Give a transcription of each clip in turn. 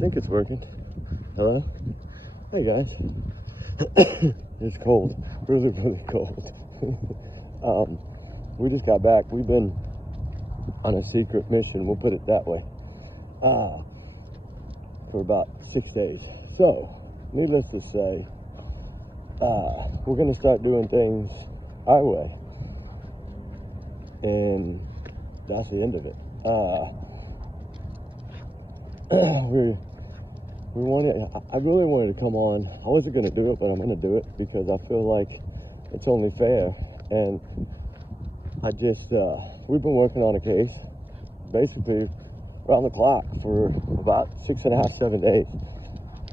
think it's working. Hello? Hey guys. It's cold. Really, really cold. We just got back. We've been on a secret mission, we'll put it that way, for about 6 days. So, needless to say, we're going to start doing things our way. And that's the end of it. I really wanted to come on. I wasn't going to do it, but I'm going to do it because I feel like it's only fair. And we've been working on a case basically around the clock for about 6.5, 7 days,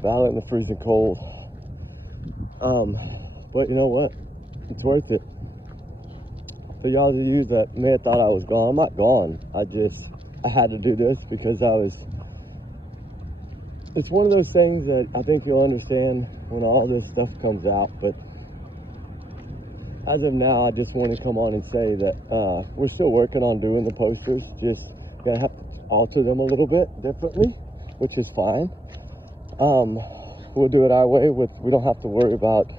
battling the freezing cold. But you know what? It's worth it. For y'all of you that may have thought I was gone, I'm not gone. I had to do this because it's one of those things that I think you'll understand when all this stuff comes out. But as of now, I just want to come on and say that we're still working on doing the posters. Just gonna have to alter them a little bit differently, which is fine. We'll do it our way. We don't have to worry about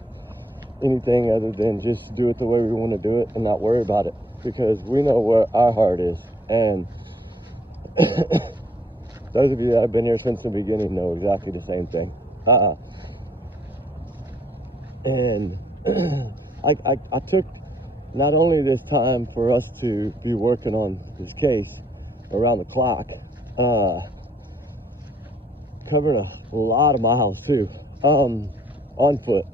anything other than just do it the way we want to do it and not worry about it, because we know where our heart is. And those of you that have been here since the beginning know exactly the same thing. And I took not only this time for us to be working on this case around the clock, covered a lot of miles too, on foot.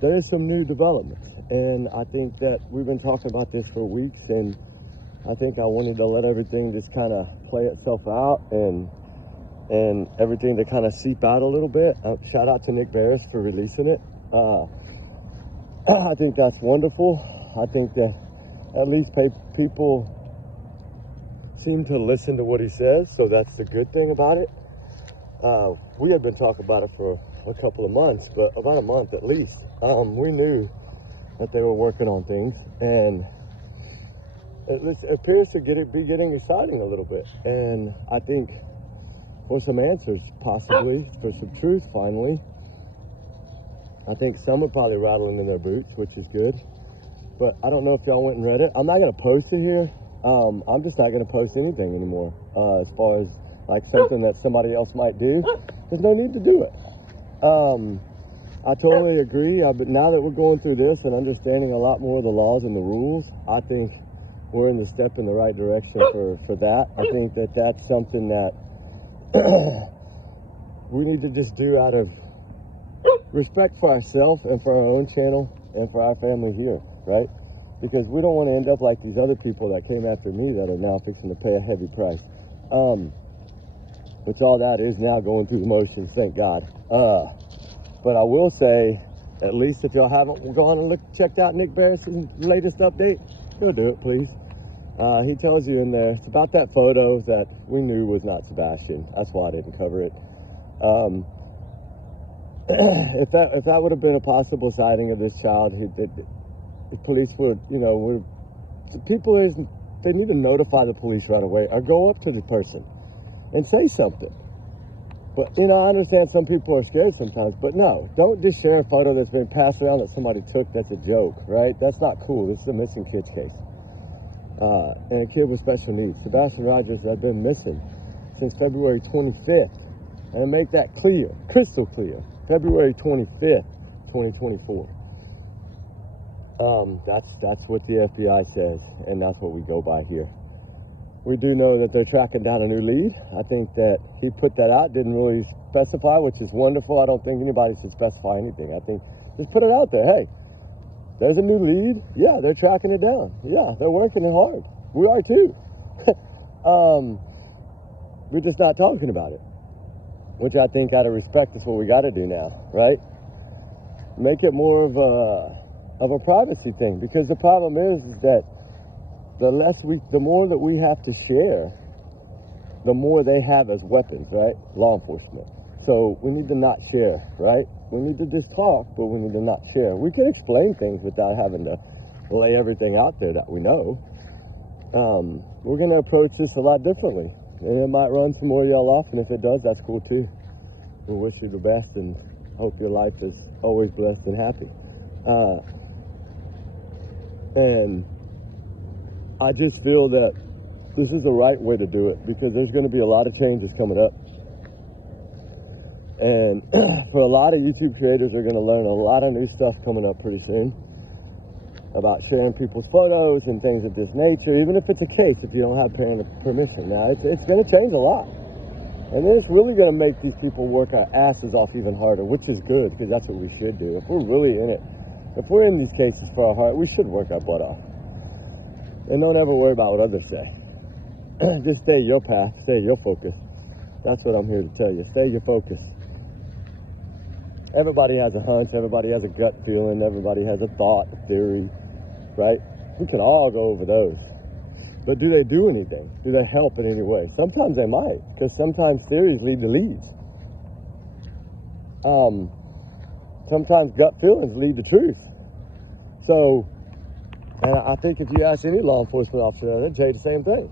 There is some new developments, and I think that we've been talking about this for weeks, and I think I wanted to let everything just kind of play itself out and everything to kind of seep out a little bit. Shout out to Nick Barris for releasing it. I think that's wonderful. I think that at least people seem to listen to what he says, so that's the good thing about it. We had been talking about it for a couple of months, but about a month at least. We knew that they were working on things, and it appears to be getting exciting a little bit. And I think for some answers, possibly, for some truth finally. I think some are probably rattling in their boots, which is good. But I don't know if y'all went and read it. I'm not going to post it here. I'm just not going to post anything anymore. As far as like something that somebody else might do, there's no need to do it. I totally agree. But now that we're going through this and understanding a lot more of the laws and the rules, I think we're in the step in the right direction for that. I think that that's something that we need to just do out of respect for ourselves and for our own channel and for our family here, right? Because we don't want to end up like these other people that came after me that are now fixing to pay a heavy price. Which all that is now going through the motions, thank God. But I will say, at least if y'all haven't gone and checked out Nick Barris' latest update, go do it, please. He tells you in there, it's about that photo that we knew was not Sebastian. That's why I didn't cover it. If that would have been a possible sighting of this child, the police would, they need to notify the police right away or go up to the person and say something. But, I understand some people are scared sometimes, but no, don't just share a photo that's been passed around that somebody took that's a joke, right? That's not cool. This is a missing kids case. And a kid with special needs. Sebastian Rogers has been missing since February 25th. And make that clear, crystal clear. February 25th, 2024. That's what the FBI says, and that's what we go by here. We do know that they're tracking down a new lead. I think that he put that out, didn't really specify, which is wonderful. I don't think anybody should specify anything. I think just put it out there. Hey, there's a new lead. Yeah, they're tracking it down. Yeah, they're working it hard. We are too. We're just not talking about it, which I think out of respect is what we got to do now, right? Make it more of a privacy thing, because the problem is that the more that we have to share, the more they have as weapons, right? Law enforcement. So we need to not share, right? We need to just talk, but we need to not share. We can explain things without having to lay everything out there that we know. We're going to approach this a lot differently. And it might run some more of y'all off, and if it does, that's cool too. We wish you the best and hope your life is always blessed and happy. And I just feel that this is the right way to do it, because there's going to be a lot of changes coming up. And for a lot of YouTube creators, are going to learn a lot of new stuff coming up pretty soon about sharing people's photos and things of this nature, even if it's a case, if you don't have parent permission. Now, it's going to change a lot. And then it's really going to make these people work our asses off even harder, which is good, because that's what we should do. If we're really in it, if we're in these cases for our heart, we should work our butt off. And don't ever worry about what others say. Just stay your path, stay your focus. That's what I'm here to tell you. Stay your focus. Everybody has a hunch, everybody has a gut feeling, everybody has a thought, a theory, right? We can all go over those. But do they do anything? Do they help in any way? Sometimes they might, because sometimes theories lead to leads. Sometimes gut feelings lead to truth. So, and I think if you ask any law enforcement officer, they'd say the same thing.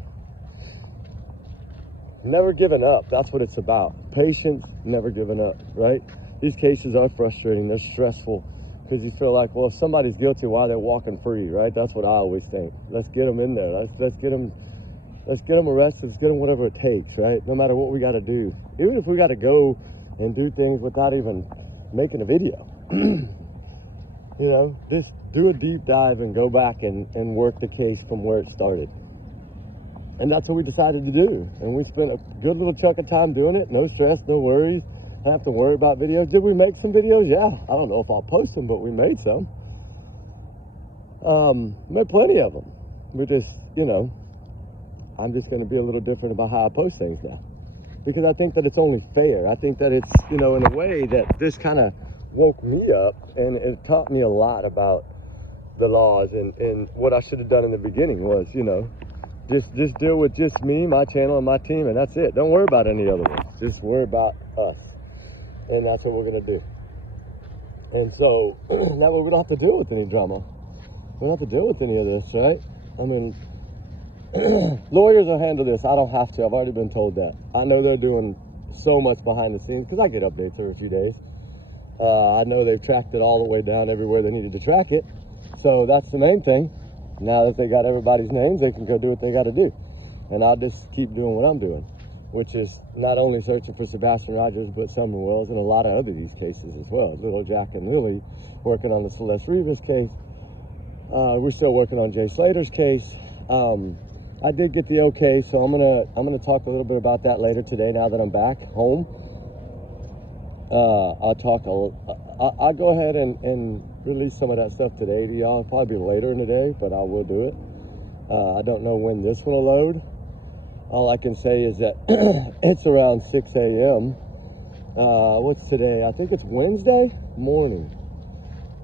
Never giving up, that's what it's about. Patience, never giving up, right? These cases are frustrating, they're stressful, because you feel like, well, if somebody's guilty, why are they walking free, right? That's what I always think. Let's get them in there. Let's get them arrested. Let's get them whatever it takes, right? No matter what we got to do. Even if we got to go and do things without even making a video. You know, just do a deep dive and go back and work the case from where it started. And that's what we decided to do. And we spent a good little chunk of time doing it. No stress, no worries. I have to worry about videos. Did we make some videos? Yeah. I don't know if I'll post them, but we made some. Made plenty of them. We're just, you know, I'm just going to be a little different about how I post things now. Because I think that it's only fair. I think that it's, you know, in a way that this kind of woke me up, and it taught me a lot about the laws, and what I should have done in the beginning was, you know, just deal with just me, my channel, and my team, and that's it. Don't worry about any other ones. Just worry about us. And that's what we're going to do. And so, that way we don't have to deal with any drama. We don't have to deal with any of this, right? I mean, lawyers will handle this. I don't have to. I've already been told that. I know they're doing so much behind the scenes, because I get updates every few days. I know they've tracked it all the way down everywhere they needed to track it. So that's the main thing. Now that they got everybody's names, they can go do what they got to do. And I'll just keep doing what I'm doing, which is not only searching for Sebastian Rogers, but Summer Wells and a lot of other these cases as well. Little Jack and Lily, working on the Celeste Rivas case. We're still working on Jay Slater's case. I did get the okay, so I'm gonna talk a little bit about that later today. Now that I'm back home, I'll go ahead and release some of that stuff today to y'all. It'll probably be later in the day, but I will do it. I don't know when this one will load. All I can say is that it's around 6 a.m. What's today? I think it's Wednesday morning.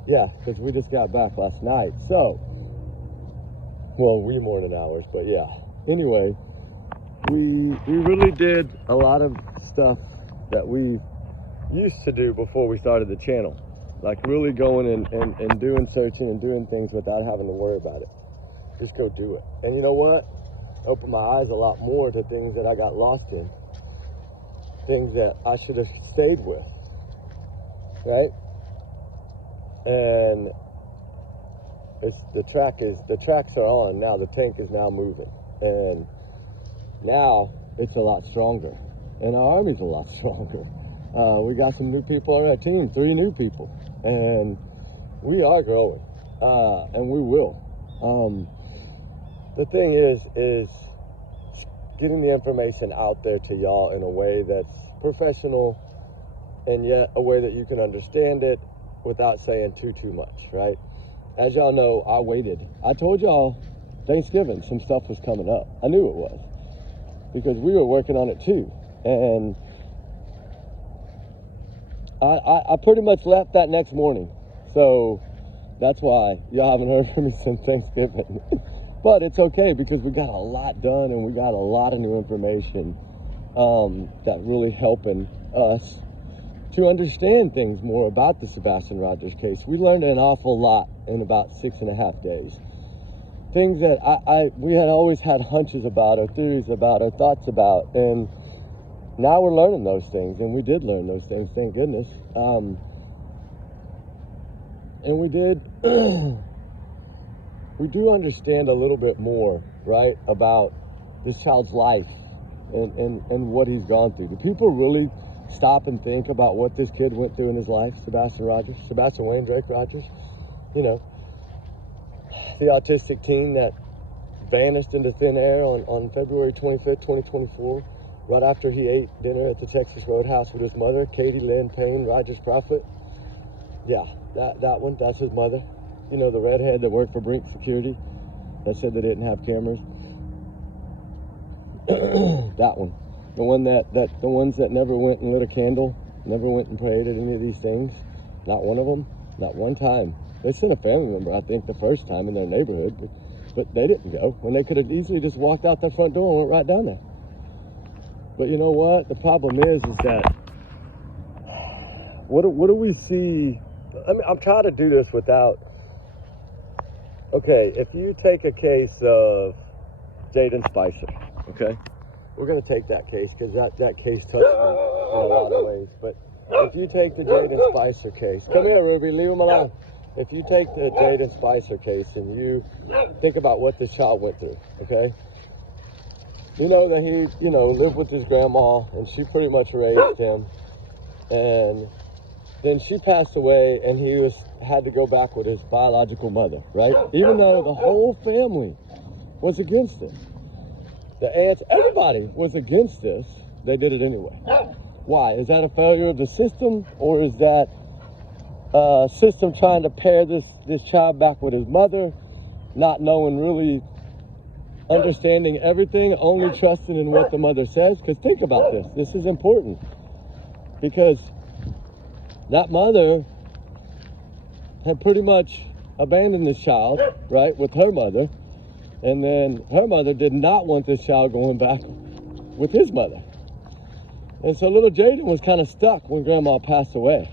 Yeah, because we just got back last night. So, well, we morning hours, but yeah. Anyway, we really did a lot of stuff that we used to do before we started the channel. Like really going and doing searching and doing things without having to worry about it. Just go do it. And you know what? Opened my eyes a lot more to things that I got lost in. Things that I should have stayed with. Right? And the tracks are on now. The tank is now moving. And now it's a lot stronger. And our army's a lot stronger. We got some new people on our team, 3 new people. And we are growing. And we will. The thing is getting the information out there to y'all in a way that's professional, and yet a way that you can understand it without saying too much, right? As y'all know, I waited. I told y'all Thanksgiving some stuff was coming up. I knew it was, because we were working on it too. And I pretty much left that next morning. So that's why y'all haven't heard from me since Thanksgiving. But it's okay, because we got a lot done and we got a lot of new information that really helping us to understand things more about the Sebastian Rogers case. We learned an awful lot in about 6.5 days. things that we had always had hunches about, or theories about, or thoughts about, and now we're learning those things, and we did learn those things, thank goodness. And we did, we do understand a little bit more, right, about this child's life and what he's gone through. Do people really stop and think about what this kid went through in his life? Sebastian Wayne Drake Rogers, you know, the autistic teen that vanished into thin air on February 25th, 2024, right after he ate dinner at the Texas Roadhouse with his mother, Katie Lynn Payne Rogers Prophet. Yeah, that one, that's his mother. You know, the redhead that worked for Brink Security that said they didn't have cameras. That one. The ones that never went and lit a candle, never went and prayed at any of these things. Not one of them, not one time. They sent a family member, I think, the first time in their neighborhood, but they didn't go, when they could have easily just walked out their front door and went right down there. But you know what? The problem is that what do we see? I mean, I'm trying to do this without. Okay, if you take a case of Jaden Spicer, okay, we're gonna take that case because that case touched me in a lot of ways. But if you take the Jaden Spicer case, come here, Ruby, leave him alone. If you take the Jaden Spicer case and you think about what this child went through, okay? You know that he, lived with his grandma, and she pretty much raised him. And then she passed away, and he had to go back with his biological mother, right? Even though the whole family was against it. The aunts, everybody was against this, they did it anyway. Why? Is that a failure of the system, or is that system trying to pair this child back with his mother, not knowing really, understanding everything, only trusting in what the mother says? Because think about this. This is important. Because that mother had pretty much abandoned this child, right, with her mother. And then her mother did not want this child going back with his mother. And so little Jaden was kind of stuck when grandma passed away.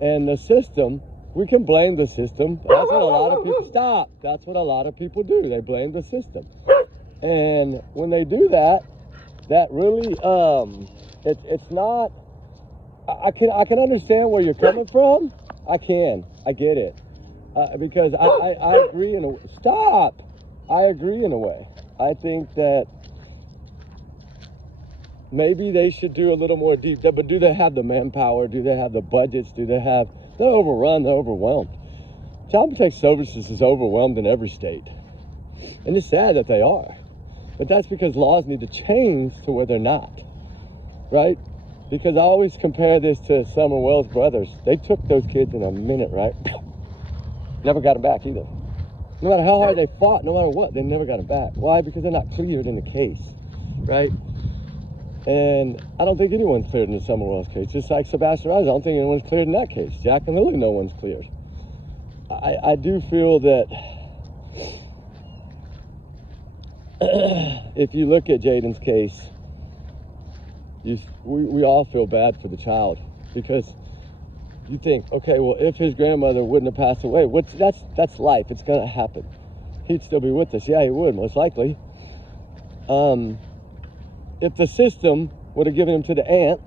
And the system, we can blame the system. That's what a lot of people, stop. That's what a lot of people do. They blame the system. And when they do that, that really, it's not, I can understand where you're coming from. I get it. Because I agree in a way. Stop. I agree in a way. I think that maybe they should do a little more deep dive, but do they have the manpower? Do they have the budgets? They're overrun, they're overwhelmed. Child Protective Services is overwhelmed in every state. And it's sad that they are. But that's because laws need to change to where they're not, right? Because I always compare this to Summer Wells Brothers. They took those kids in a minute, right? Never got them back either. No matter how hard they fought, no matter what, they never got them back. Why? Because they're not cleared in the case, right? And I don't think anyone's cleared in the Summer Wells case. Just like Sebastian Rogers, I don't think anyone's cleared in that case. Jack and Lily, no one's cleared. I do feel that if you look at Jaden's case, we all feel bad for the child, because you think, okay, well, if his grandmother wouldn't have passed away, that's life. It's going to happen. He'd still be with us. Yeah, he would, most likely. If the system would have given him to the aunt,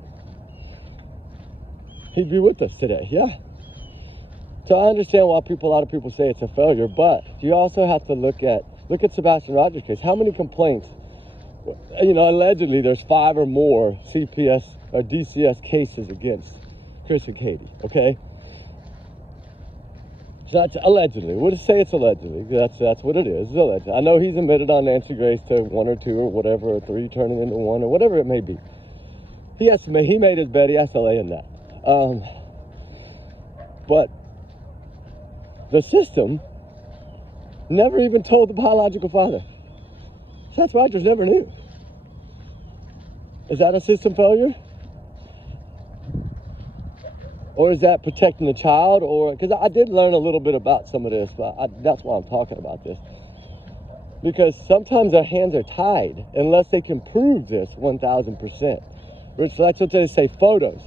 he'd be with us today. Yeah. So I understand why a lot of people say it's a failure, but you also have to look at Sebastian Rogers' case. How many complaints? Allegedly there's 5 or more CPS or DCS cases against Chris and Katie, okay? So that's allegedly. We'll just say it's allegedly. That's what it is. It's alleged. I know he's admitted on Nancy Grace to 1 or 2 or whatever, or 3 turning into 1 or whatever it may be. He made his bed. He has to lay in that. But the system never even told the biological father. Seth Rogers never knew. Is that a system failure? Or is that protecting the child? Or because I did learn a little bit about some of this, but that's why I'm talking about this. Because sometimes their hands are tied unless they can prove this 1,000%. Which, that's what they say, photos.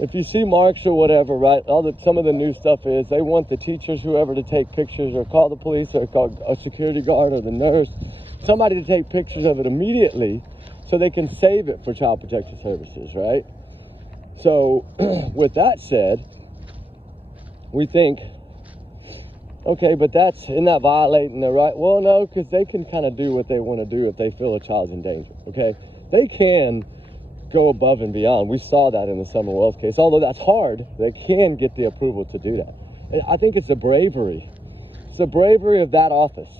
if you see marks or whatever, right, some of the new stuff is they want the teachers, whoever, to take pictures or call the police or call a security guard or the nurse, somebody to take pictures of it immediately so they can save it for Child Protective Services, right? So with that said, we think, okay, but isn't that violating their right? Well, no, because they can kind of do what they want to do if they feel a child's in danger, okay? They can go above and beyond. We saw that in the Summer Wells case. Although that's hard, they can get the approval to do that. And I think it's the bravery. It's the bravery of that office.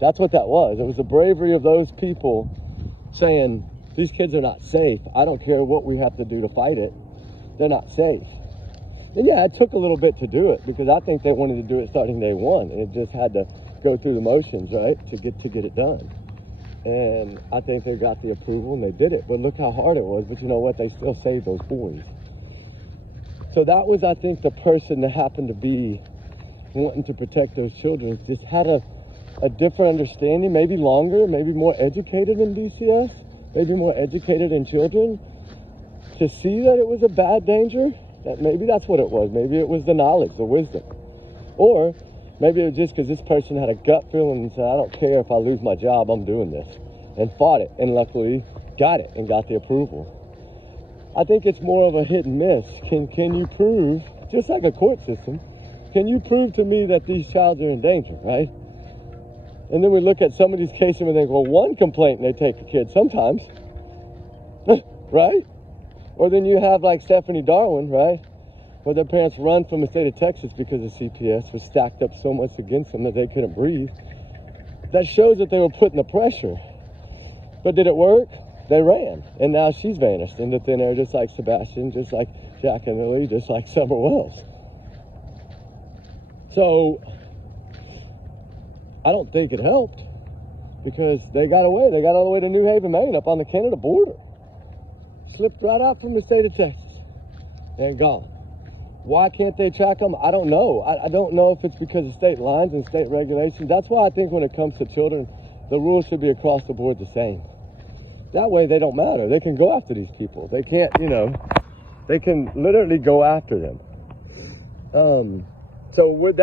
That's what that was. It was the bravery of those people saying, these kids are not safe. I don't care what we have to do to fight it. They're not safe. And yeah, it took a little bit to do it because I think they wanted to do it starting day one. And it just had to go through the motions, right, to get it done. And I think they got the approval and they did it. But look how hard it was. But you know what? They still saved those boys. So that was, I think, the person that happened to be wanting to protect those children just had a different understanding, maybe longer, maybe more educated in DCS, maybe more educated in children, to see that it was a bad danger. That maybe that's what it was. Maybe it was the knowledge, the wisdom. Or maybe it was just because this person had a gut feeling and said, I don't care if I lose my job, I'm doing this. And fought it, and luckily got it and got the approval. I think it's more of a hit and miss. Can you prove, just like a court system, can you prove to me that these children are in danger, right? And then we look at some of these cases and we think, well, one complaint and they take the kid sometimes, right? Or then you have like Stephanie Darwin, right? Where their parents run from the state of Texas because the CPS was stacked up so much against them that they couldn't breathe. That shows that they were putting the pressure. But did it work? They ran. And now she's vanished into thin air, just like Sebastian, just like Jack and Lily, just like Summer Wells. So I don't think it helped because they got away. They got all the way to New Haven, Maine, up on the Canada border. Slipped right out from the state of Texas and gone. Why can't they track them? I don't know. I don't know if it's because of state lines and state regulations. That's why I think when it comes to children, the rules should be across the board the same. That way they don't matter. They can go after these people. They can't, they can literally go after them. So would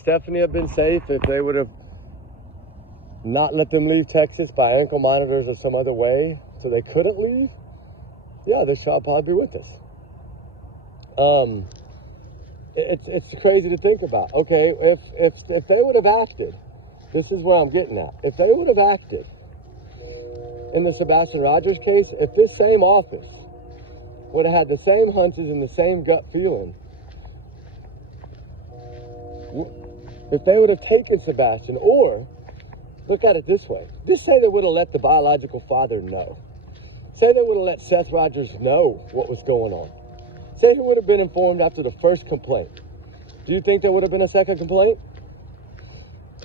Stephanie have been safe if they would have not let them leave Texas by ankle monitors or some other way so they couldn't leave? Yeah, this child probably be with us. It's crazy to think about. Okay, if they would have acted, this is where I'm getting at. If they would have acted in the Sebastian Rogers case, if this same office would have had the same hunches and the same gut feeling, if they would have taken Sebastian, or look at it this way, just say they would have let the biological father know. Say they would have let Seth Rogers know what was going on. Say he would have been informed after the first complaint. Do you think there would have been a second complaint?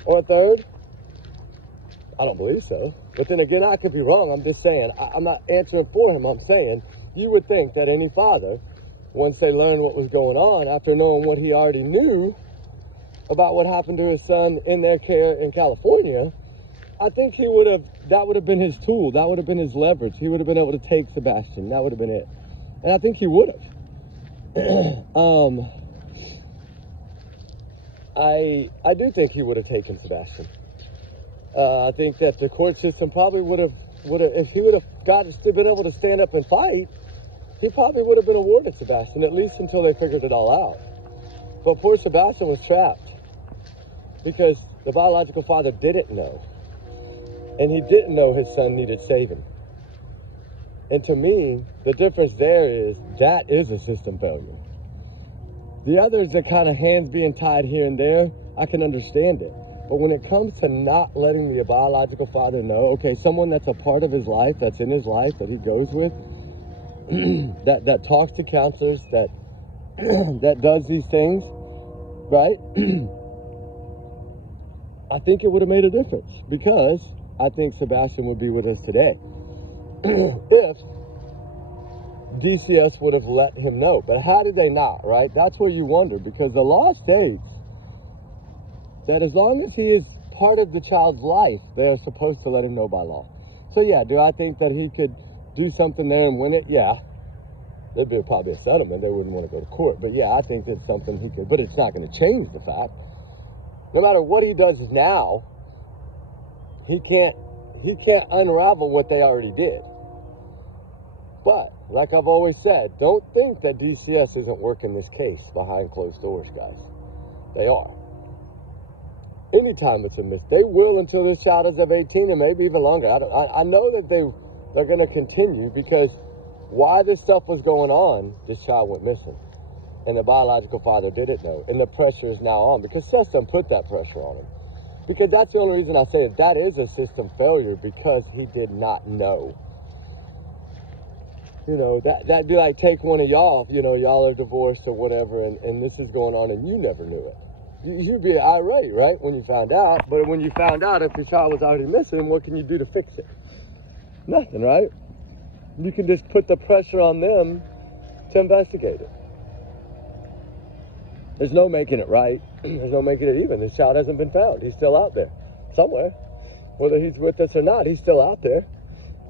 Or a third? I don't believe so. But then again, I could be wrong. I'm just saying, I'm not answering for him. I'm saying you would think that any father, once they learned what was going on, after knowing what he already knew about what happened to his son in their care in California, I think that would have been his tool. That would have been his leverage. He would have been able to take Sebastian. That would have been it. And I think he would have. I do think he would have taken Sebastian. I think that the court system probably would have, if he would have been able to stand up and fight, he probably would have been awarded Sebastian, at least until they figured it all out. But poor Sebastian was trapped because the biological father didn't know. And he didn't know his son needed saving. And to me, the difference there is that is a system failure. The others are kind of hands being tied here and there. I can understand it. But when it comes to not letting the biological father know, okay, someone that's a part of his life, that's in his life, that he goes with, that talks to counselors, that that does these things, right? I think it would have made a difference because I think Sebastian would be with us today if DCS would have let him know. But how did they not, right? That's where you wonder, because the law states that as long as he is part of the child's life, they are supposed to let him know by law. So yeah, do I think that he could do something there and win it? Yeah. there'd be probably a settlement. They wouldn't want to go to court. But yeah, I think that's something he could, but it's not going to change the fact. No matter what he does now, he can't unravel what they already did. But, like I've always said, don't think that DCS isn't working this case behind closed doors, guys. They are. Anytime it's a miss, they will until this child is of 18 and maybe even longer. I know that they're going to continue, because why this stuff was going on, this child went missing. And the biological father didn't know. And the pressure is now on, because system put that pressure on him. Because that's the only reason I say it. That is a system failure, because he did not know. You know, that'd be like, take one of y'all, you know, y'all are divorced or whatever, and this is going on and you never knew it. You'd be irate, right, when you found out. But when you found out, if the child was already missing, what can you do to fix it? Nothing, right? You can just put the pressure on them to investigate it. There's no making it right. There's no making it even. This child hasn't been found. He's still out there somewhere. Whether he's with us or not, he's still out there.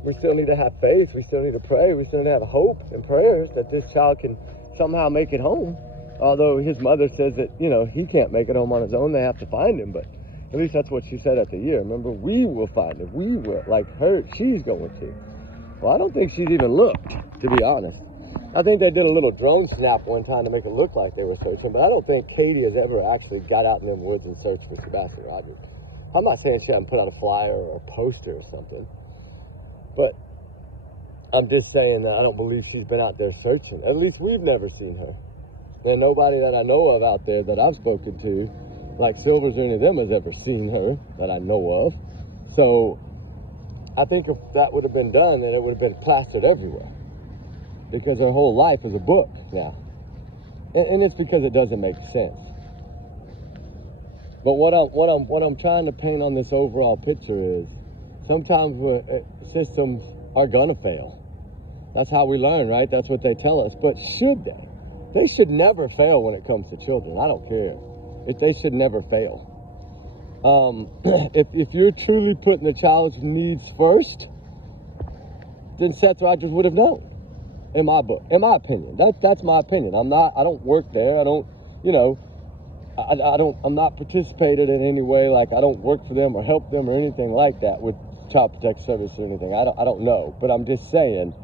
We still need to have faith. We still need to pray. We still need to have hope and prayers that this child can somehow make it home. Although his mother says that, you know, he can't make it home on his own. They have to find him. But at least that's what she said at the year. Remember, we will find him. We will. Like her, she's going to. Well, I don't think she's even looked, to be honest. I think they did a little drone snap one time to make it look like they were searching. But I don't think Katie has ever actually got out in them woods and searched for Sebastian Rogers. I'm not saying she hasn't put out a flyer or a poster or something. But I'm just saying that I don't believe she's been out there searching. At least we've never seen her. And nobody that I know of out there that I've spoken to, like Silvers or any of them, has ever seen her that I know of. So I think if that would have been done, then it would have been plastered everywhere. Because her whole life is a book now. And it's because it doesn't make sense. But what I'm trying to paint on this overall picture is, sometimes systems are gonna fail. That's how we learn, right? That's what they tell us. But should they? They should never fail when it comes to children. I don't care. They should never fail. If you're truly putting the child's needs first, then Seth Rogers would have known. In my book, in my opinion, that's my opinion. I don't work there. I don't, you know, I'm not participated in any way. Like, I don't work for them or help them or anything like that with Child Protective Service or anything. I don't know, but I'm just saying,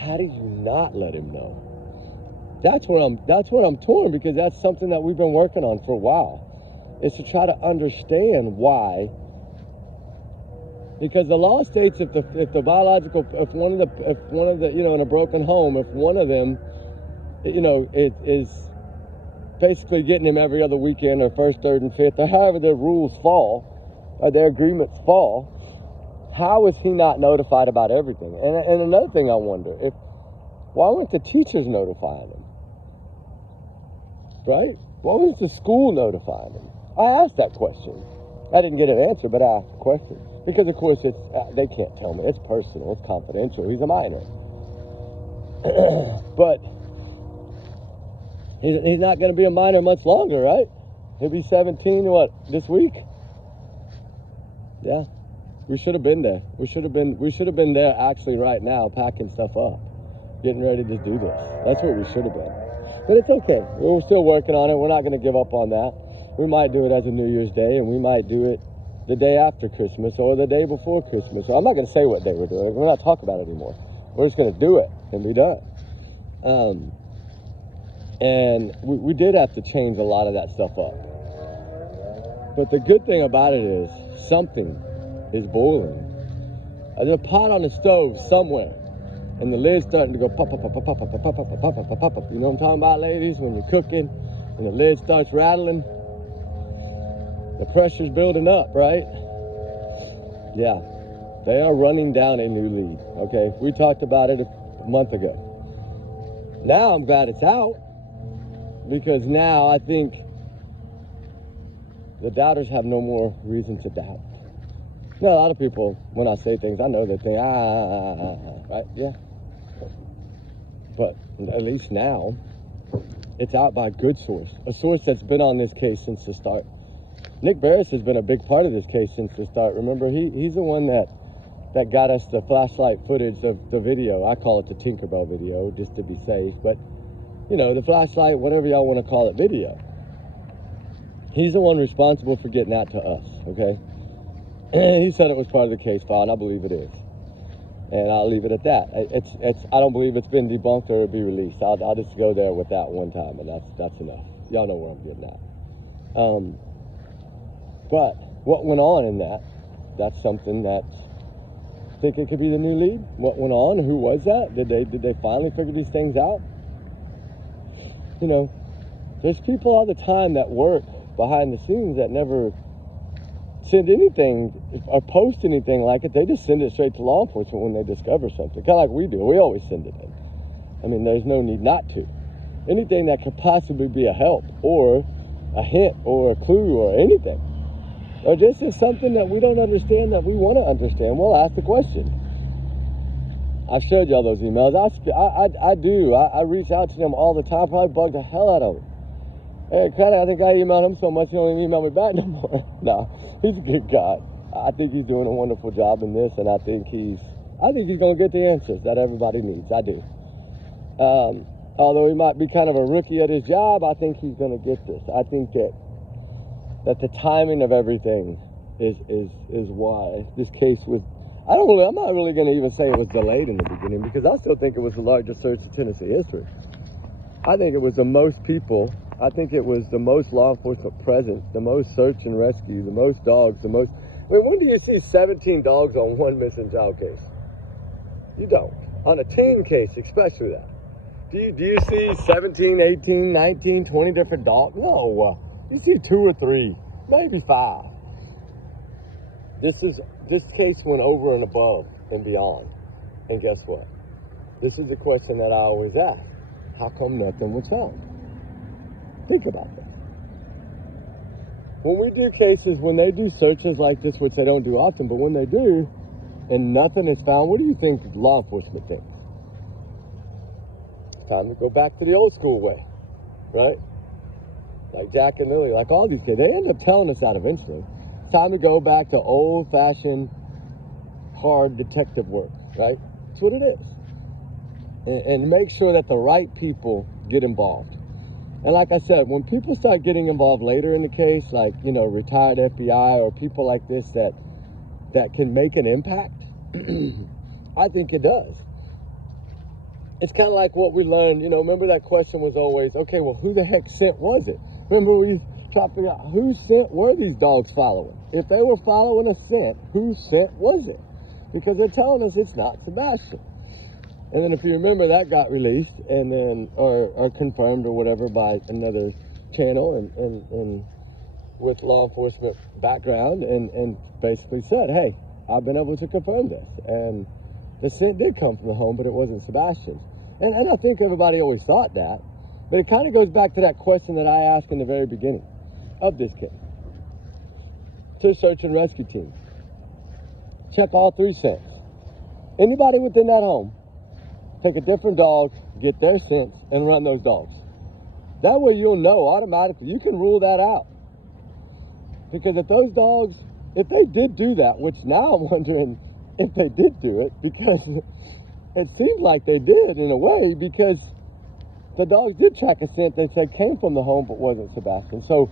how do you not let him know? That's where I'm torn, because that's something that we've been working on for a while, is to try to understand why. Because the law states if one of the you know, in a broken home, if one of them, you know, it is basically getting him every other weekend or first, third, and fifth, or however their rules fall, or their agreements fall, how is he not notified about everything? And another thing I wonder, why weren't the teachers notifying him? Right? Why was the school notifying him? I asked that question. I didn't get an answer, but I asked the question. Because, of course, they can't tell me. It's personal. It's confidential. He's a minor. But he's not going to be a minor much longer, right? He'll be 17, this week? Yeah. We should have been there. We should have been there actually right now, packing stuff up, getting ready to do this. That's what we should have been. But it's okay. We're still working on it. We're not going to give up on that. We might do it as a New Year's Day, and we might do it the day after Christmas or the day before Christmas. So I'm not going to say what day we're doing. We're not talking about it anymore. We're just going to do it and be done. And we did have to change a lot of that stuff up. But the good thing about it is something is boiling. There's a pot on the stove somewhere, and the lid's starting to go pop, pop, pop, pop, pop, pop, pop, pop, pop, pop, pop, pop. You know what I'm talking about, ladies? When you're cooking and the lid starts rattling, the pressure's building up, right? Yeah, they are running down a new lead, okay? We talked about it a month ago. Now I'm glad it's out, because now I think the doubters have no more reason to doubt. Now, a lot of people, when I say things, I know they think, right? Yeah. But at least now, it's out by a good source, a source that's been on this case since the start. Nick Barris has been a big part of this case since the start. Remember, he's the one that that got us the flashlight footage of the video. I call it the Tinkerbell video, just to be safe. But, the flashlight, whatever y'all want to call it, video. He's the one responsible for getting that to us, okay? And he said it was part of the case file, and I believe it is. And I'll leave it at that. I don't believe it's been debunked or be released. I'll just go there with that one time, and that's enough. Y'all know where I'm getting at. But what went on in that's something that I think it could be the new lead. What went on? Who was that? Did they finally figure these things out? There's people all the time that work behind the scenes that never send anything or post anything like it. They just send it straight to law enforcement when they discover something, kind of like we do. We always send it in. I mean, there's no need not to. Anything that could possibly be a help or a hint or a clue or anything, or just is something that we don't understand that we want to understand, we'll ask the question. I showed y'all those emails. I do. I reach out to them all the time. Probably bug the hell out of them. Hey, I think I emailed him so much he don't even email me back no more. No, he's a good guy. I think he's doing a wonderful job in this, and I think he's going to get the answers that everybody needs. I do. Although he might be kind of a rookie at his job, I think he's going to get this. I think that the timing of everything is why this case was. I'm not really going to even say it was delayed in the beginning, because I still think it was the largest search in Tennessee history. I think it was the most people. I think it was the most law enforcement presence, the most search and rescue, the most dogs, when do you see 17 dogs on one missing child case? You don't. On a teen case, especially that. Do you see 17, 18, 19, 20 different dogs? No. You see 2 or 3, maybe 5. This case went over and above and beyond. And guess what? This is the question that I always ask. How come nothing was found? Think about that. When we do cases, when they do searches like this, which they don't do often, but when they do, and nothing is found, what do you think law enforcement thinks? It's time to go back to the old school way, right? Like Jack and Lily, like all these kids, they end up telling us that eventually. It's time to go back to old-fashioned, hard detective work, right? That's what it is. And make sure that the right people get involved. And like I said, when people start getting involved later in the case, like, retired FBI or people like this that can make an impact, I think it does. It's kind of like what we learned, remember that question was always, okay, well, who the heck scent was it? Remember we tried to figure out whose scent were these dogs following? If they were following a scent, whose scent was it? Because they're telling us it's not Sebastian. And then if you remember, that got released and then or confirmed or whatever by another channel and with law enforcement background and basically said, hey, I've been able to confirm this. And the scent did come from the home, but it wasn't Sebastian's. And I think everybody always thought that. But it kind of goes back to that question that I asked in the very beginning of this case. To search and rescue team. Check all 3 scents. Anybody within that home, take a different dog, get their scents, and run those dogs. That way you'll know automatically. You can rule that out. Because if those dogs, if they did do that, which now I'm wondering if they did do it, because it seems like they did in a way, because the dogs did track a scent they said came from the home but wasn't Sebastian. So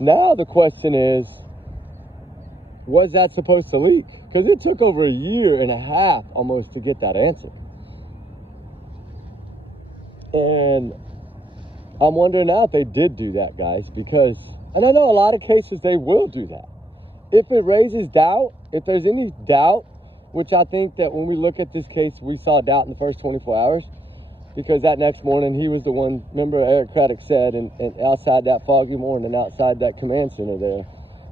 now the question is, was that supposed to leak? Because it took over 1.5 years almost to get that answer. And I'm wondering now if they did do that, guys, because, and I know a lot of cases they will do that. If it raises doubt, if there's any doubt, which I think that when we look at this case, we saw doubt in the first 24 hours, because that next morning he was the one, remember Eric Craddock said, and outside that foggy morning, outside that command center there,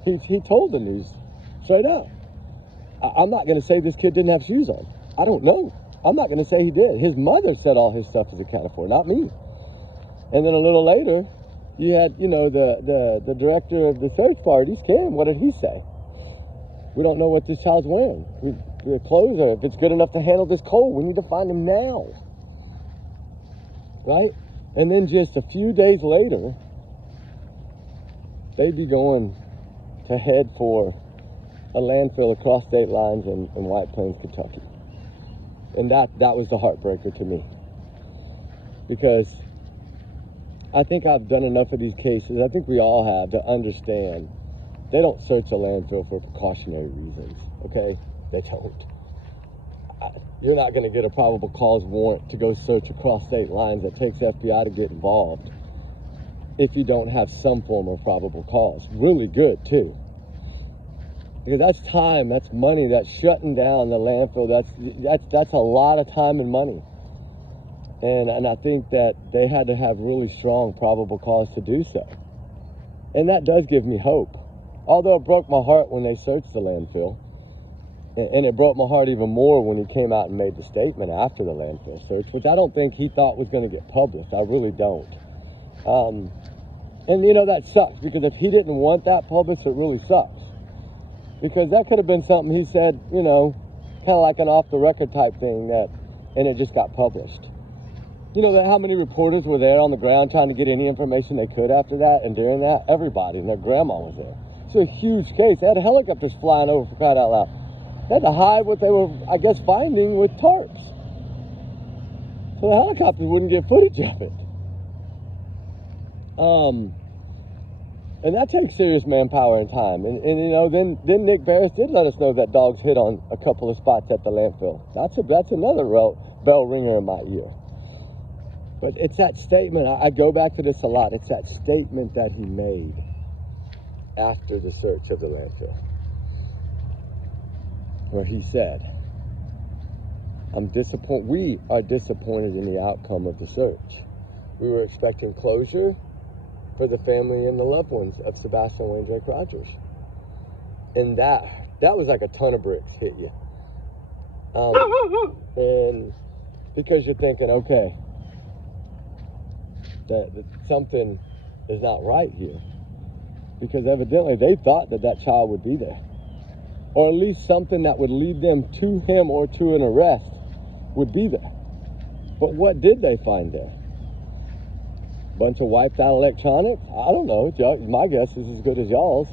he told the news straight out. I'm not going to say this kid didn't have shoes on. I don't know. I'm not going to say he did. His mother said all his stuff is accounted for, not me. And then a little later, you had, the director of the search parties, Cam. What did he say? We don't know what this child's wearing. The clothes are, if it's good enough to handle this cold, we need to find him now. Right? And then just a few days later, they'd be going to head for a landfill across state lines in White Plains, Kentucky. And that was the heartbreaker to me. Because I think I've done enough of these cases, I think we all have, to understand they don't search a landfill for precautionary reasons, okay? They don't. You're not going to get a probable cause warrant to go search across state lines that takes FBI to get involved if you don't have some form of probable cause. Really good, too. Because that's time, that's money, that's shutting down the landfill. That's a lot of time and money. And I think that they had to have really strong probable cause to do so. And that does give me hope. Although it broke my heart when they searched the landfill. And it broke my heart even more when he came out and made the statement after the landfill search, which I don't think he thought was going to get published. I really don't. And, you know, that sucks, because if he didn't want that published, it really sucks. Because that could have been something he said, you know, kind of like an off-the-record type thing, and it just got published. You know, how many reporters were there on the ground trying to get any information they could after that, and during that? Everybody, and their grandma was there. It's a huge case. They had helicopters flying over, for crying out loud. They had to hide what they were, I guess, finding with tarps. So the helicopters wouldn't get footage of it. And that takes serious manpower and time. And you know, then Nick Barris did let us know that dogs hit on a couple of spots at the landfill. That's another bell ringer in my ear. But it's that statement, I go back to this a lot, it's that statement that he made after the search of the landfill, where he said, we are disappointed in the outcome of the search. We were expecting closure for the family and the loved ones of Sebastian Rogers. And that was like a ton of bricks hit you. And because you're thinking, okay, that something is not right here. Because evidently they thought that child would be there. Or at least something that would lead them to him or to an arrest would be there. But what did they find there? Bunch of wiped out electronics? I don't know. My guess is as good as y'all's.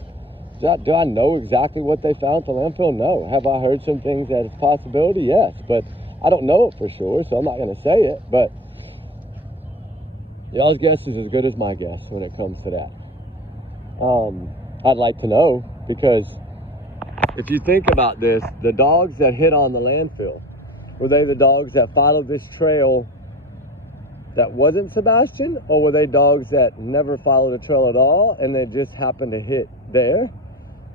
Do I know exactly what they found at the landfill? No. Have I heard some things that is a possibility? Yes. But I don't know it for sure, so I'm not going to say it. But y'all's guess is as good as my guess when it comes to that. I'd like to know, because if you think about this, the dogs that hit on the landfill, were they the dogs that followed this trail that wasn't Sebastian, or were they dogs that never followed a trail at all and they just happened to hit there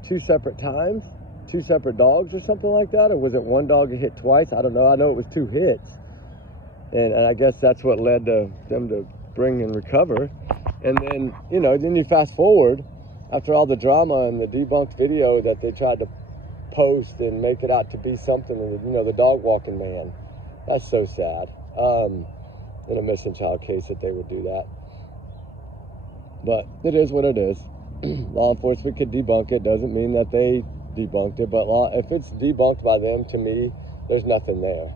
2 separate times, 2 separate dogs or something like that? Or was it one dog that hit twice? I don't know. I know it was 2 hits, and I guess that's what led to them to bring and recover. And then, you know, then you fast forward after all the drama and the debunked video that they tried to post and make it out to be something, and you know, the dog walking man. That's so sad. In a missing child case that they would do that. But it is what it is. Law enforcement could debunk it. Doesn't mean that they debunked it. But if it's debunked by them, to me, there's nothing there.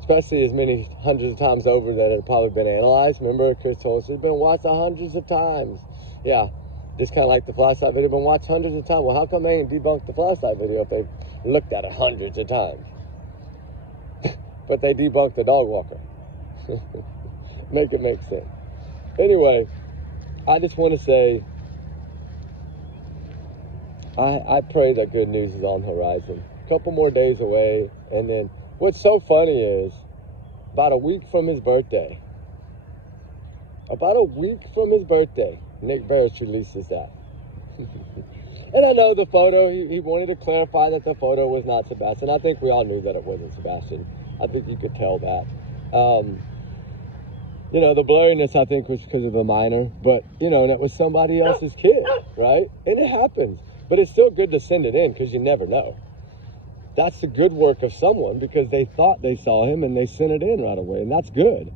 Especially as many hundreds of times over that it had probably been analyzed. Remember, Chris told us it's been watched hundreds of times. Yeah, just kind of like the flashlight video, been watched hundreds of times. Well, how come they ain't debunked the flashlight video if they've looked at it hundreds of times? But they debunked the dog walker. Make it make sense. Anyway, I just want to say, I pray that good news is on the horizon. A couple more days away, and then what's so funny is, about a week from his birthday, Nick Barris releases that. And I know the photo, he wanted to clarify that the photo was not Sebastian. I think we all knew that it wasn't Sebastian. I think you could tell that. You know, the blurriness, I think, was because of a minor, but, you know, and it was somebody else's kid, right? And it happens, but it's still good to send it in, because you never know. That's the good work of someone, because they thought they saw him and they sent it in right away, and that's good.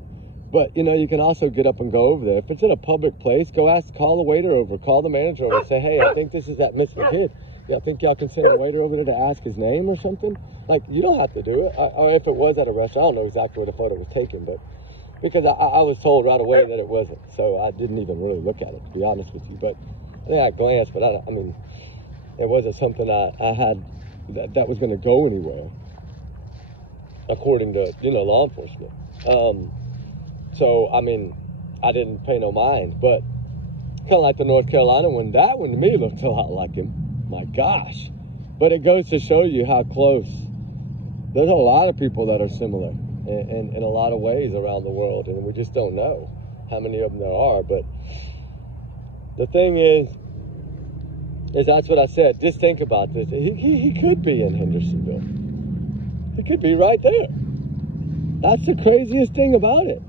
But, you know, you can also get up and go over there. If it's in a public place, call the waiter over, call the manager over, and say, hey, I think this is that missing kid. Yeah, I think y'all can send a waiter over there to ask his name or something. Like, you don't have to do it. Or if it was at a restaurant, I don't know exactly where the photo was taken, but because I was told right away that it wasn't. So I didn't even really look at it, to be honest with you. But, yeah, I glanced, but I mean, It wasn't something I had that was going to go anywhere, according to, law enforcement. So, I mean, I didn't pay no mind. But kind of like the North Carolina one, that one to me looked a lot like him. My gosh. But it goes to show you how close. There's a lot of people that are similar in a lot of ways around the world, and we just don't know how many of them there are. But the thing is that's what I said. Just think about this. He could be in Hendersonville. He could be right there. That's the craziest thing about it.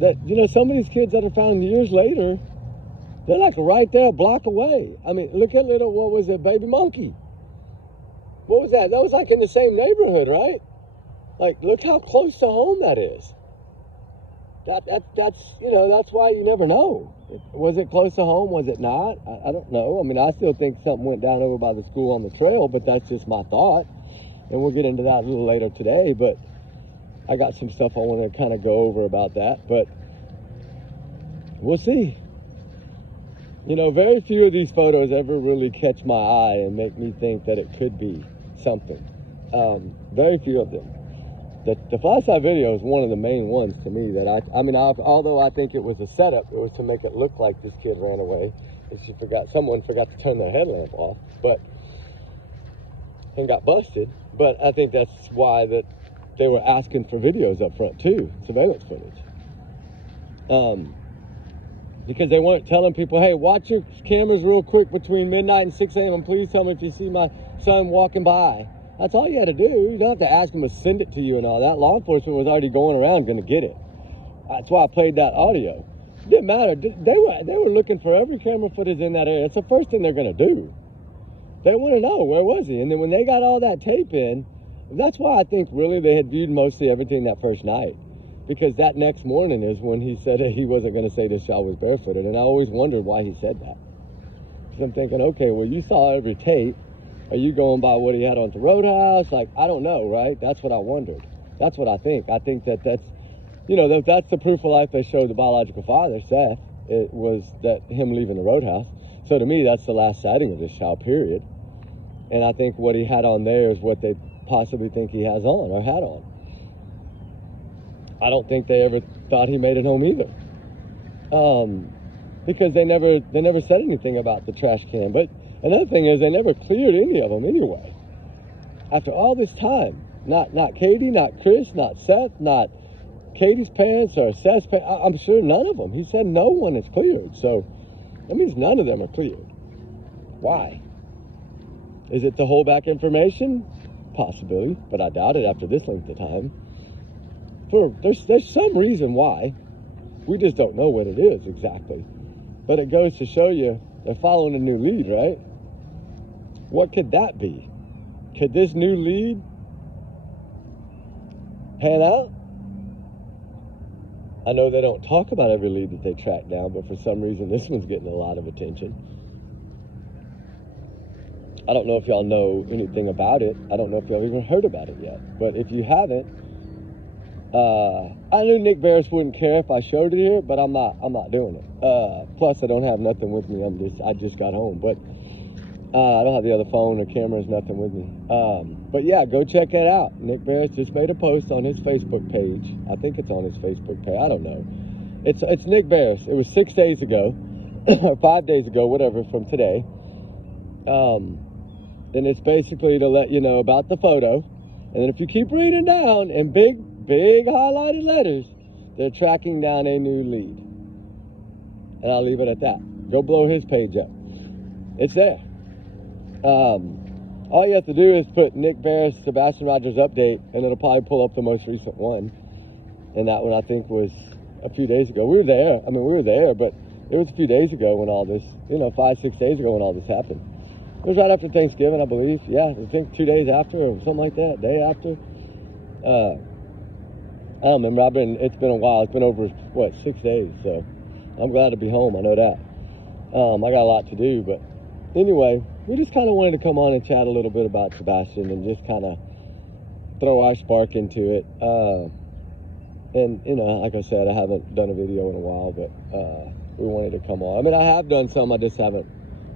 That, some of these kids that are found years later, they're like right there a block away. I mean, look at little, what was it, Baby Monkey? What was that? That was like in the same neighborhood, right? Like, look how close to home that is. That's why you never know. Was it close to home? Was it not? I don't know. I mean, I still think something went down over by the school on the trail, but that's just my thought. And we'll get into that a little later today, but I got some stuff I want to kind of go over about that, but we'll see. Very few of these photos ever really catch my eye and make me think that it could be something. Very few of them. The flashlight video is one of the main ones to me that although I think it was a setup, it was to make it look like this kid ran away. Someone forgot to turn their headlamp off, and got busted. But I think that's why that they were asking for videos up front too, surveillance footage. Because they weren't telling people, hey, watch your cameras real quick between midnight and 6 a.m. and please tell me if you see my son walking by. That's all you had to do. You don't have to ask them to send it to you and all that. Law enforcement was already going around going to get it. That's why I played that audio. It didn't matter. They were looking for every camera footage in that area. It's the first thing they're going to do. They want to know, where was he? And then when they got all that tape in, that's why I think really they had viewed mostly everything that first night. Because that next morning is when he said that he wasn't going to say this child was barefooted. And I always wondered why he said that. Because I'm thinking, okay, well, you saw every tape. Are you going by what he had on the roadhouse? Like, I don't know, right? That's what I wondered. That's what I think. I think that's the proof of life they showed the biological father, Seth. It was that him leaving the roadhouse. So to me, that's the last sighting of this child, period. And I think what he had on there is what they possibly think he has on or had on. I don't think they ever thought he made it home either. Because they never said anything about the trash can. But another thing is they never cleared any of them anyway. After all this time, not Katie, not Chris, not Seth, not Katie's parents or Seth's parents. I'm sure none of them. He said no one is cleared. So that means none of them are cleared. Why? Is it to hold back information? Possibility, but I doubt it after this length of time. There's some reason why. We just don't know what it is exactly. But it goes to show you they're following a new lead, right? What could that be? Could this new lead pan out? I know they don't talk about every lead that they track down, but for some reason this one's getting a lot of attention. I don't know if y'all know anything about it. I don't know if y'all even heard about it yet. But if you haven't, I knew Nick Barris wouldn't care if I showed it here, but I'm not doing it. Plus, I don't have nothing with me. I just got home, but I don't have the other phone or cameras, nothing with me. But yeah, go check it out. Nick Barris just made a post on his Facebook page. I think it's on his Facebook page. I don't know. It's Nick Barris. It was 6 days ago, or 5 days ago, whatever, from today. And it's basically to let you know about the photo. And then if you keep reading down in big highlighted letters, they're tracking down a new lead. And I'll leave it at that. Go blow his page up. It's there. All you have to do is put Nick Barris, Sebastian Rogers update, and it'll probably pull up the most recent one. And that one I think was a few days ago. We were there, but it was a few days ago when all this, 5-6 days ago when all this happened. It was right after Thanksgiving, I believe. Yeah, I think 2 days after or something like that, day after. I don't remember. It's been a while. It's been over, 6 days. So I'm glad to be home. I know that. I got a lot to do, but anyway, we just kind of wanted to come on and chat a little bit about Sebastian and just kind of throw our spark into it. And, like I said, I haven't done a video in a while, but we wanted to come on. I mean, I have done some. I just haven't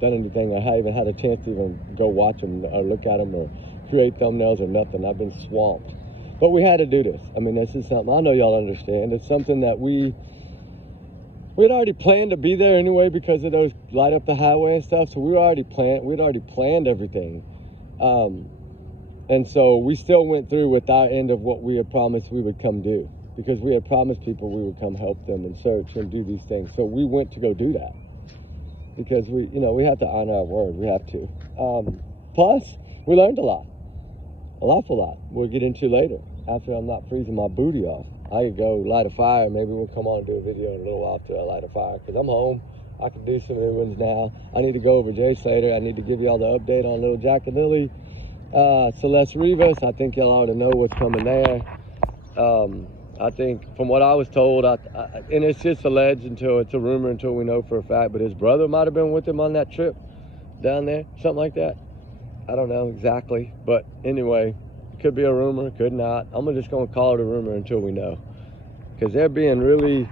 done anything. I haven't even had a chance to even go watch them or look at them or create thumbnails or nothing. I've been swamped. But we had to do this. I mean, this is something I know y'all understand. It's something that we had already planned to be there anyway because of those light up the highway and stuff. So we'd already planned everything. And so we still went through with our end of what we had promised we would come do, because we had promised people we would come help them and search and do these things. So we went to go do that because we have to honor our word. We have to. Plus, we learned a lot, an awful lot. We'll get into later after I'm not freezing my booty off. I could go light a fire. Maybe we'll come on and do a video in a little while after I light a fire, because I'm home. I can do some new ones now. I need to go over Jay Slater. I need to give y'all the update on little Jack and Lily. Celeste Rivas, I think y'all ought to know what's coming there. I think from what I was told, and it's just alleged until it's a rumor until we know for a fact, but his brother might have been with him on that trip down there, something like that. I don't know exactly, but anyway, it could be a rumor, could not. I'm just going to call it a rumor until we know, because they're being really,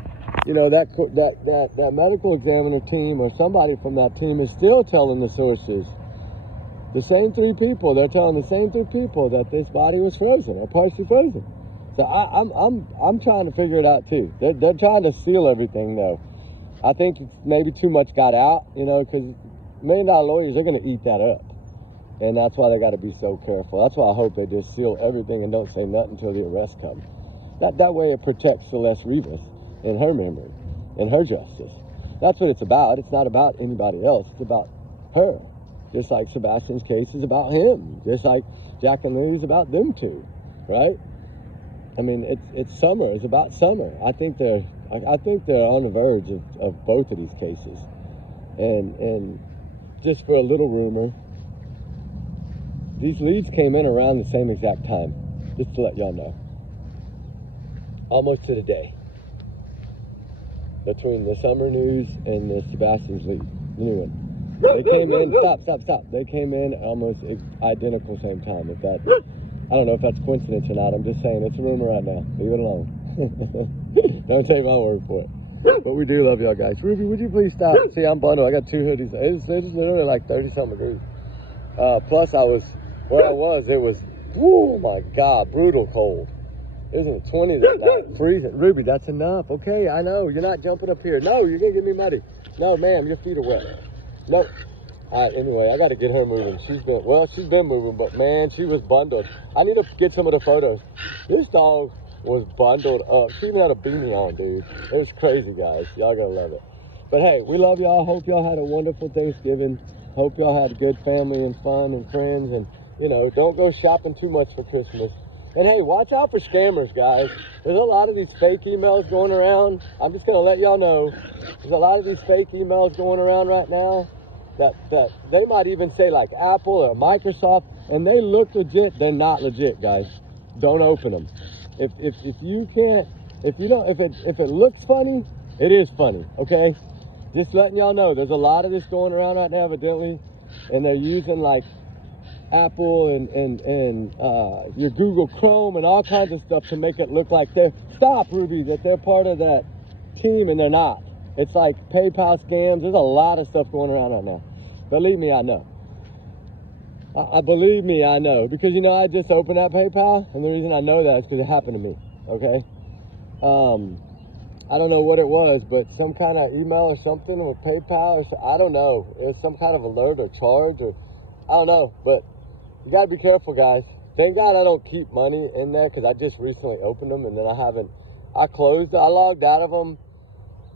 that medical examiner team or somebody from that team is still telling the sources. The same three people, they're telling the same three people that this body was frozen or partially frozen. So I'm trying to figure it out too. They're trying to seal everything though. I think maybe too much got out, because $1 million lawyers, they're going to eat that up. And that's why they got to be so careful. That's why I hope they just seal everything and don't say nothing until the arrest comes. That way it protects Celeste Rivas and her memory and her justice. That's what it's about. It's not about anybody else. It's about her. Just like Sebastian's case is about him. Just like Jack and Lily's about them two, right? I mean, it's Summer. It's about Summer. I think they're on the verge of both of these cases. And just for a little rumor, these leads came in around the same exact time, just to let y'all know. Almost to the day. Between the Summer news and the Sebastian's lead, the new one. They came in, stop. They came in almost identical same time. I don't know if that's coincidence or not. I'm just saying it's a rumor right now. Leave it alone. Don't take my word for it. But we do love y'all guys. Ruby, would you please stop? See, I'm bundled. I got 2 hoodies. It's literally like 30-something degrees. Plus, it was, oh my God, brutal cold. It was in the 20s that night, freezing. Ruby, that's enough. Okay, I know. You're not jumping up here. No, you're going to get me muddy. No, ma'am, your feet are wet. Nope. All right, anyway, I got to get her moving. She's been moving, but man, she was bundled. I need to get some of the photos. This dog was bundled up. She even had a beanie on, dude. It was crazy, guys. Y'all got to love it. But hey, we love y'all. Hope y'all had a wonderful Thanksgiving. Hope y'all had good family and fun and friends. And, don't go shopping too much for Christmas. And hey, watch out for scammers, guys. There's a lot of these fake emails going around. I'm just going to let y'all know. There's a lot of these fake emails going around right now. That they might even say like Apple or Microsoft, and they look legit. They're not legit, guys. Don't open them. If it looks funny, it is funny. Okay, just letting y'all know. There's a lot of this going around right now, evidently, and they're using like Apple and your Google Chrome and all kinds of stuff to make it look like Ruby, that they're part of that team, and they're not. It's like PayPal scams. There's a lot of stuff going around right now. Believe me, I know. Believe me, I know. Because, I just opened that PayPal, and the reason I know that is because it happened to me, okay? I don't know what it was, but some kind of email or something with PayPal, I don't know. It was some kind of alert or charge, or I don't know. But you got to be careful, guys. Thank God I don't keep money in there, because I just recently opened them, and then I logged out of them.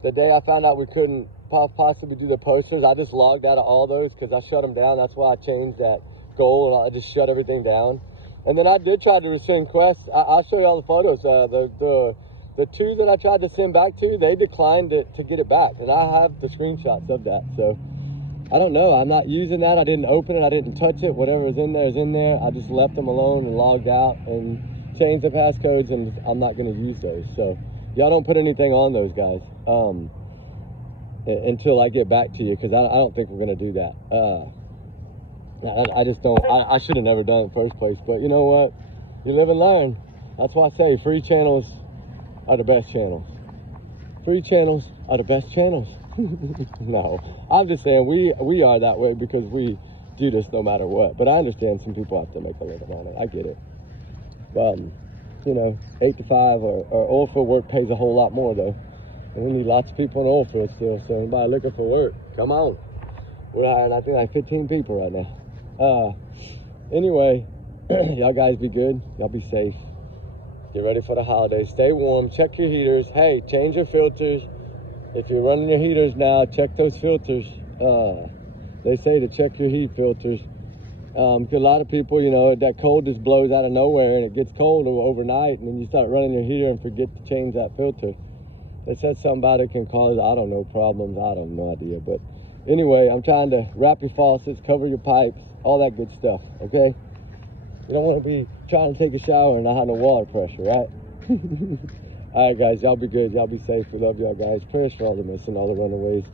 The day I found out we couldn't possibly do the posters, I just logged out of all those because I shut them down. That's why I changed that goal, and I just shut everything down. And then I did try to send requests. I'll show you all the photos. The 2 that I tried to send back to, they declined to get it back, and I have the screenshots of that. So I don't know. I'm not using that. I didn't open it. I didn't touch it. Whatever was in there is in there. I just left them alone and logged out and changed the passcodes, and I'm not going to use those. So y'all don't put anything on those, guys, until I get back to you, because I don't think we're going to do that. I just don't. I should have never done it in the first place. But you know what? You live and learn. That's why I say free channels are the best channels. Free channels are the best channels. No, I'm just saying we are that way because we do this no matter what. But I understand some people have to make a living on it. I get it. You know, 8 to 5 or oil field work pays a whole lot more though. And we need lots of people in the oil field still. So anybody looking for work, come on. We're hiring, I think, like 15 people right now. Anyway, y'all guys be good. Y'all be safe. Get ready for the holidays. Stay warm. Check your heaters. Hey, change your filters. If you're running your heaters now, check those filters. They say to check your heat filters. Because a lot of people, you know, that cold just blows out of nowhere and it gets cold overnight, and then you start running your heater and forget to change that filter. They said something about it can cause, I don't know, problems. I don't have no idea. But anyway, I'm trying to wrap your faucets, cover your pipes, all that good stuff, okay? You don't want to be trying to take a shower and not have no water pressure, right? All right, guys, y'all be good. Y'all be safe. We love y'all guys. Prayers for all the missing, all the runaways.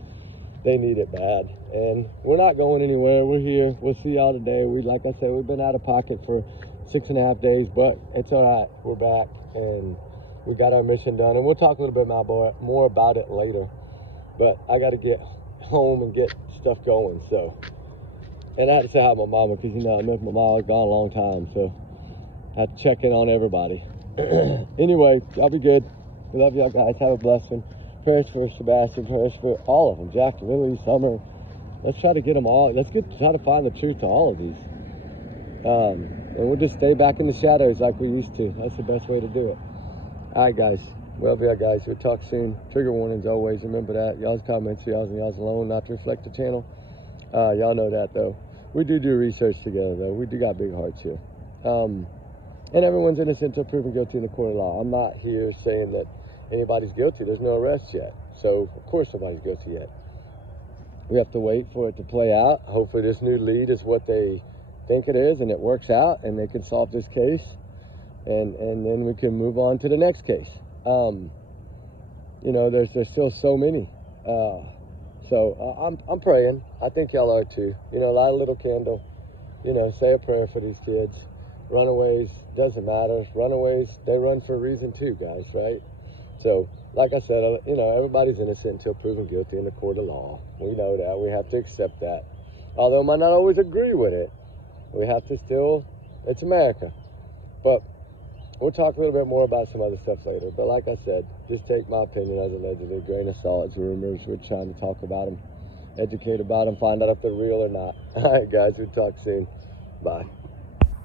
They need it bad. And we're not going anywhere. We're here. We'll see y'all today. Like I said, we've been out of pocket for 6.5 days, but it's all right. We're back, and we got our mission done. And we'll talk a little bit more about it later. But I got to get home and get stuff going, so. And I had to say hi to my mama because, you know, I miss my mama. Was gone a long time, so I had to check in on everybody. Anyway, y'all be good. We love y'all guys. Have a blessed one. Prayers for Sebastian. Prayers for all of them. Jack, Lily, Summer. Let's try to get them all. Let's try to find the truth to all of these. And we'll just stay back in the shadows like we used to. That's the best way to do it. All right, guys. Love y'all guys. We'll talk soon. Trigger warnings always. Remember that. Y'all's comments, y'all's and y'all's alone, not to reflect the channel. Y'all know that, though. We do research together, though. We do got big hearts here. And everyone's innocent until proven guilty in the court of law. I'm not here saying that anybody's guilty. There's no arrest yet. So, of course, nobody's guilty yet. We have to wait for it to play out. Hopefully this new lead is what they think it is and it works out and they can solve this case. And then we can move on to the next case. You know, there's still so many. So I'm praying. I think y'all are too. You know, light a little candle. You know, say a prayer for these kids. Runaways, doesn't matter. Runaways, they run for a reason too, guys, right? So, like I said, you know, everybody's innocent until proven guilty in the court of law. We know that. We have to accept that. Although I might not always agree with it, we have to still, it's America. But we'll talk a little bit more about some other stuff later. But like I said, just take my opinion as a grain of salt. It's rumors. We're trying to talk about them, educate about them, find out if they're real or not. All right, guys, we'll talk soon. Bye.